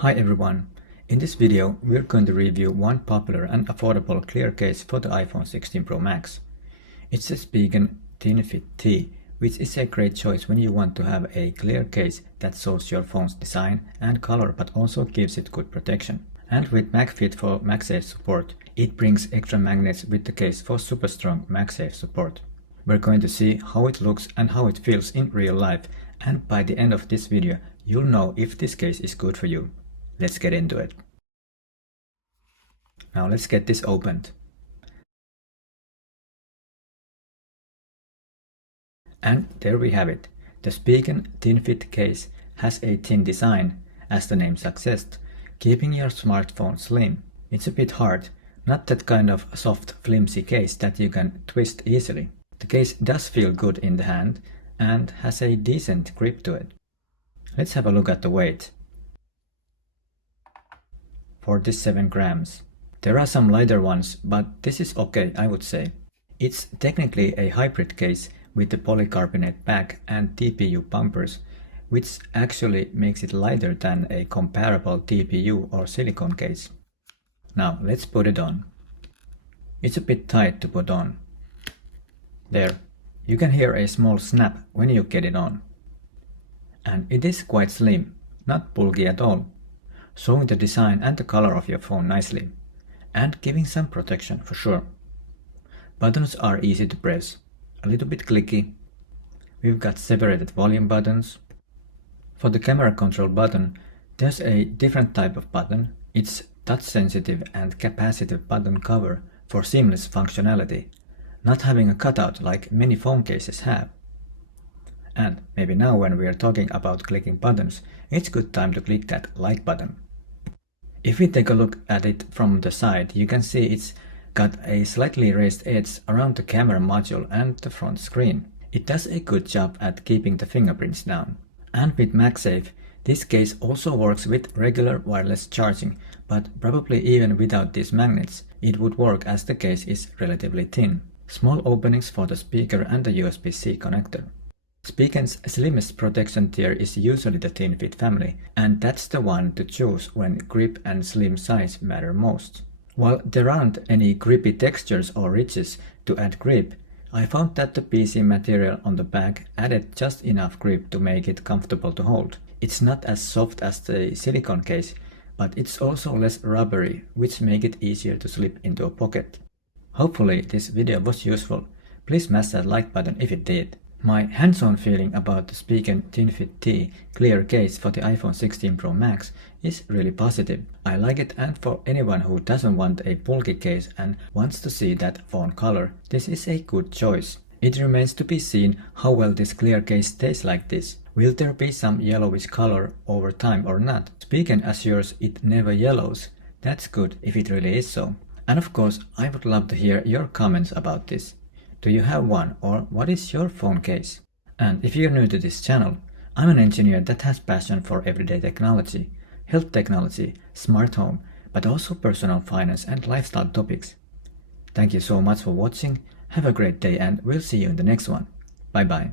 Hi everyone, in this video we're going to review one popular and affordable clear case for the iPhone 16 Pro Max. It's the Spigen ThinFit T, which is a great choice when you want to have a clear case that shows your phone's design and color but also gives it good protection. And with MagFit for MagSafe support, it brings extra magnets with the case for super strong MagSafe support. We're going to see how it looks and how it feels in real life, and by the end of this video you'll know if this case is good for you. Let's get into it. Now let's get this opened. And there we have it. The Spigen ThinFit case has a thin design, as the name suggests, keeping your smartphone slim. It's a bit hard, not that kind of soft flimsy case that you can twist easily. The case does feel good in the hand and has a decent grip to it. Let's have a look at the weight. 47 grams. There are some lighter ones, but this is okay, I would say. It's technically a hybrid case with the polycarbonate back and TPU bumpers, which actually makes it lighter than a comparable TPU or silicone case. Now let's put it on. It's a bit tight to put on. There, you can hear a small snap when you get it on. And it is quite slim, not bulky at all, showing the design and the color of your phone nicely, and giving some protection for sure. Buttons are easy to press, a little bit clicky. We've got separated volume buttons. For the camera control button, there's a different type of button. It's touch sensitive and capacitive button cover for seamless functionality, not having a cutout like many phone cases have. And maybe now when we are talking about clicking buttons, it's good time to click that like button. If we take a look at it from the side, you can see it's got a slightly raised edge around the camera module and the front screen. It does a good job at keeping the fingerprints down. And with MagSafe, this case also works with regular wireless charging, but probably even without these magnets, it would work as the case is relatively thin. Small openings for the speaker and the USB-C connector. Spigen's slimmest protection tier is usually the ThinFit family, and that's the one to choose when grip and slim size matter most. While there aren't any grippy textures or ridges to add grip, I found that the PC material on the back added just enough grip to make it comfortable to hold. It's not as soft as the silicone case, but it's also less rubbery, which makes it easier to slip into a pocket. Hopefully this video was useful. Please smash that like button if it did. My hands-on feeling about the Spigen ThinFit T clear case for the iPhone 16 Pro Max is really positive. I like it, and for anyone who doesn't want a bulky case and wants to see that phone color, this is a good choice. It remains to be seen how well this clear case stays like this. Will there be some yellowish color over time or not? Spigen assures it never yellows. That's good if it really is so. And of course, I would love to hear your comments about this. Do you have one, or what is your phone case? And if you're new to this channel, I'm an engineer that has passion for everyday technology, health technology, smart home, but also personal finance and lifestyle topics. Thank you so much for watching, have a great day, and we'll see you in the next one. Bye bye.